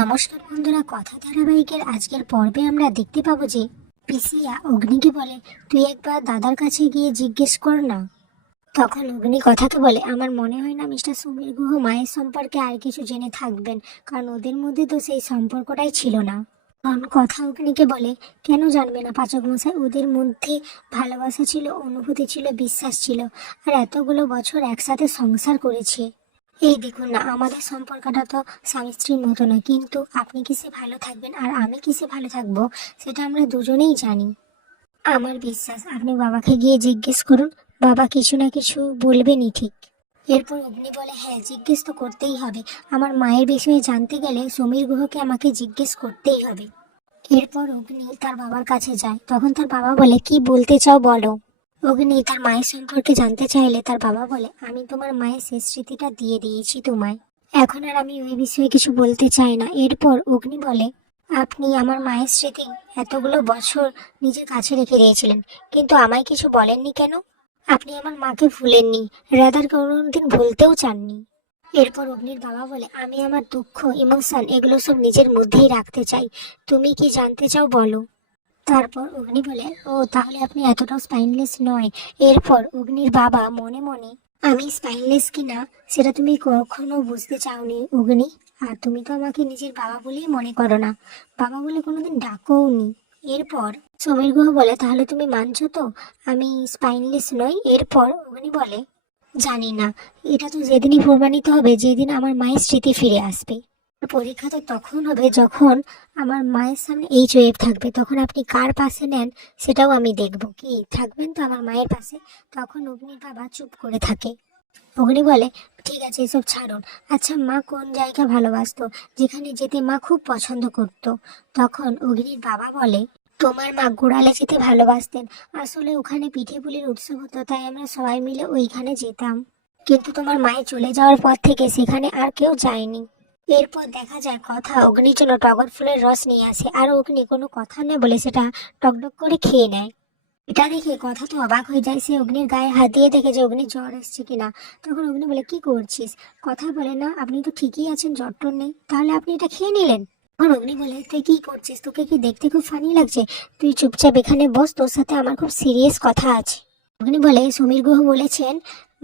নমস্কার বন্ধুরা, কথা ধারাবাহিকের আজকের পর্বে আমরা দেখতে পাবো যে পিসিয়া অগ্নিকে বলে, তুই একবার দাদার কাছে গিয়ে জিজ্ঞেস কর না। তখন অগ্নি কথাকে বলে, আমার মনে হয় না মিস্টার সমীর গুহ মায়ের সম্পর্কে আর কিছু জেনে থাকবেন, কারণ ওদের মধ্যে তো সেই সম্পর্কটাই ছিল না। তখন কথা অগ্নিকে বলে, কেন জানবে না পাচক মশাই, ওদের মধ্যে ভালোবাসা ছিল, অনুভূতি ছিল, বিশ্বাস ছিল, আর এতগুলো বছর একসাথে সংসার করেছে। এই দেখুন না, আমাদের সম্পর্কটা তো স্বামী স্ত্রীর মতো না, কিন্তু আপনি কিসে ভালো থাকবেন আর আমি কিসে ভালো থাকবো সেটা আমরা দুজনেই জানি। আমার বিশ্বাস আপনি বাবাকে গিয়ে জিজ্ঞেস করুন, বাবা কিছু না কিছু বলবেনই ঠিক। এরপর অগ্নি বলে, হ্যাঁ জিজ্ঞেস তো করতেই হবে, আমার মায়ের বিষয়ে জানতে গেলে সমীর গুহকে আমাকে জিজ্ঞেস করতেই হবে। এরপর অগ্নি তার বাবার কাছে যায়। তখন তার বাবা বলে, কি বলতে চাও বলো। অগ্নি তার মায়ের সম্পর্কে জানতে চাইলে তার বাবা বলে, আমি তোমার মায়ের শেষ স্মৃতিটা দিয়ে দিয়েছি তোমায়, এখন আর আমি ওই বিষয়ে কিছু বলতে চাই না। এরপর অগ্নি বলে, আপনি আমার মায়ের স্মৃতি এতগুলো বছর নিজের কাছে রেখে দিয়েছিলেন, কিন্তু আমায় কিছু বলেননি কেন? আপনি আমার মাকে ভুলেননি, রাদার কোনোদিন ভুলতেও চাননি। এরপর অগ্নির বাবা বলে, আমি আমার দুঃখ, ইমোশন এগুলো সব নিজের মধ্যেই রাখতে চাই, তুমি কি জানতে চাও বলো। তারপর অগ্নি বলে, ও তাহলে আপনি এতটাও স্পাইনলেস নয়। এরপর অগ্নির বাবা মনে মনে, আমি স্পাইনলেস কিনা সেটা তুমি কখনো বুঝতে চাওনি অগ্নি, আর তুমি তো আমাকে নিজের বাবা বলেই মনে করো না, বাবা বলে কোনোদিন ডাকোও নি। এরপর সমীর গুহ বলে, তাহলে তুমি মানছো তো আমি স্পাইনলেস নই? এরপর অগ্নি বলে, জানি না, এটা তো যেদিনই প্রমাণিত হবে, যেদিন আমার মায়ের স্মৃতি ফিরে আসবে। পরীক্ষা তো তখন হবে যখন আমার মায়ের সামনে এইচ ওয়েভ থাকবে, তখন আপনি কার পাশে নেন সেটাও আমি দেখব। কি থাকবেন তো আমার মায়ের পাশে? তখন অগ্নির বাবা চুপ করে থাকে। অগ্নি বলে, ঠিক আছে এসব ছাড়ুন, আচ্ছা মা কোন জায়গা ভালোবাসতো, যেখানে যেতে মা খুব পছন্দ করতো? তখন অগ্নির বাবা বলে, তোমার মা গোড়ালে যেতে ভালোবাসতেন, আসলে ওখানে পিঠে পুলির উৎসব হতো, তাই আমরা সবাই মিলে ওইখানে যেতাম, কিন্তু তোমার মায়ের চলে যাওয়ার পর থেকে সেখানে আর কেউ যায়নি। এরপর দেখা যায় কথা অগ্নির জন্য টগর ফুলের রস নিয়ে আসে, আর অগ্নি কোনো কথা না বলে সেটা টকটক করে খেয়ে নেয়। এটা দেখে কথা তো অবাক হয়ে যায়, সে অগ্নির গায়ে হাত দিয়ে দেখে যে অগ্নির জ্বর এসছে কিনা। তখন অগ্নি বলে, কি করছিস? কথা বলে, না আপনি তো ঠিকই আছেন, জ্বর টর নেই, তাহলে আপনি এটা খেয়ে নিলেন? তখন অগ্নি বলে, তুই কি করছিস? তোকে কি দেখতে খুব ফানি লাগছে? তুই চুপচাপ এখানে বস, তোর সাথে আমার খুব সিরিয়াস কথা আছে। অগ্নি বলে, সমীর গুহ বলেছেন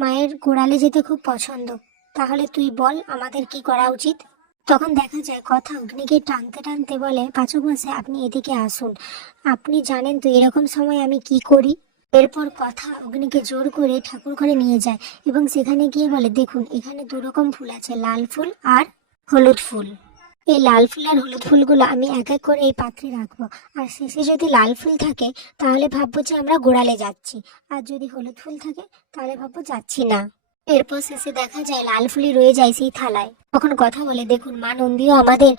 মায়ের গোড়ালে যেতে খুব পছন্দ, তাহলে তুই বল আমাদের কি করা উচিত। তখন দেখা যায় কথা অগ্নিকে টানতে টানতে বলে, পাচক মশাই আপনি এদিকে আসুন, আপনি জানেন তো এরকম সময় আমি কি করি। এরপর কথা অগ্নিকে জোর করে ঠাকুর ঘরে নিয়ে যায় এবং সেখানে গিয়ে বলে, দেখুন এখানে দু রকম ফুল আছে, লাল ফুল আর হলুদ ফুল। এই লাল ফুল আর হলুদ ফুলগুলো আমি এক এক করে এই পাত্রে রাখবো, আর শেষে যদি লাল ফুল থাকে তাহলে ভাববো যে আমরা গোড়ালে যাচ্ছি, আর যদি হলুদ ফুল থাকে তাহলে ভাববো যাচ্ছি না। এরপর শেষে দেখা যায় লাল ফুলই রয়ে যায় সেই থালায়। তখন কথা বলে, দেখুন মা নন্দীও আমাদের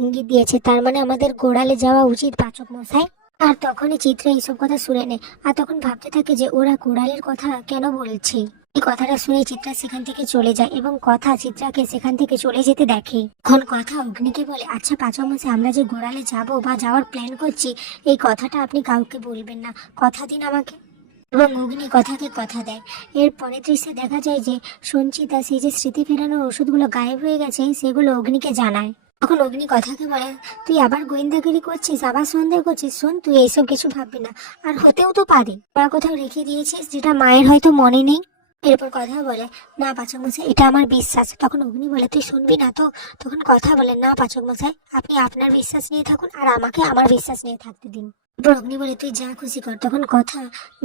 ইঙ্গিত দিয়েছে, তার মানে আমাদের গোড়ালে যাওয়া উচিত পাচক মশাই। আর তখনই চিত্রা এইসব কথা শুনে নেয়, আর তখন ভাবতে থাকে যে ওরা গোড়ালের কথা কেন বলছে। এই কথাটা শুনে চিত্রা সেখান থেকে চলে যায় এবং কথা চিত্রাকে সেখান থেকে চলে যেতে দেখে। এখন কথা অগ্নিকে বলে, আচ্ছা পাচক মশাই, আমরা যে গোড়ালে যাব বা যাওয়ার প্ল্যান করছি, এই কথাটা আপনি কাউকে বলবেন না, কথা দিন আমাকে। এবং অগ্নি কথাকে কথা দেয়। এর পরের দৃশ্যে দেখা যায় যে সঞ্চিতা সেই যে স্মৃতি ফেরানোর ওষুধগুলো গায়েব হয়ে গেছে সেগুলো অগ্নিকে জানায়। তখন অগ্নি কথাকে বলে, তুই আবার গোয়েন্দাগিরি করছিস, আবার সন্দেহ করছিস, শোন তুই এইসব কিছু ভাববি না, আর হতেও তো পারে মা কোথাও রেখে দিয়েছিস যেটা মায়ের হয়তো মনে নেই। এরপর কথা বলে, না পাচক মশাই এটা আমার বিশ্বাস। তখন অগ্নি বলে, তুই শুনবি না তো? তখন কথা বলে, না পাচক মশাই আপনি আপনার বিশ্বাস নিয়ে থাকুন, আর আমাকে আমার বিশ্বাস নিয়ে থাকতে দিন। এরপর অগ্নি বলে, তুই যা খুশি কর। তখন কথা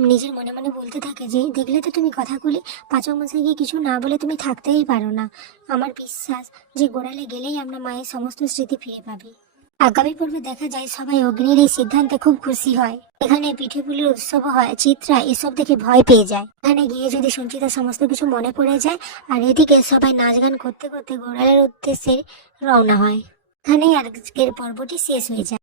নিজের মনে মনে বলতে থাকে যে, দেখলে তো তুমি কথাগুলি, পাচক মশাইকে কিছু না বলে তুমি থাকতেই পারো না। আমার বিশ্বাস যে গোড়ালে গেলেই আমরা মায়ের সমস্ত স্মৃতি ফিরে পাবি। আগামী পর্বে দেখা যায় সবাই অগ্নির এই সিদ্ধান্তে খুব খুশি হয়। এখানে পিঠে পুলির উৎসব হয়, চিত্রা এসব দেখে ভয় পেয়ে যায়। এখানে গিয়ে যদি সঞ্চিতা সমস্ত কিছু মনে পড়ে যায়, আর এদিকে সবাই নাচ গান করতে করতে গোড়ালের উদ্দেশ্যে রওনা হয়। এখানেই আজকের পর্বটি শেষ হয়ে যায়।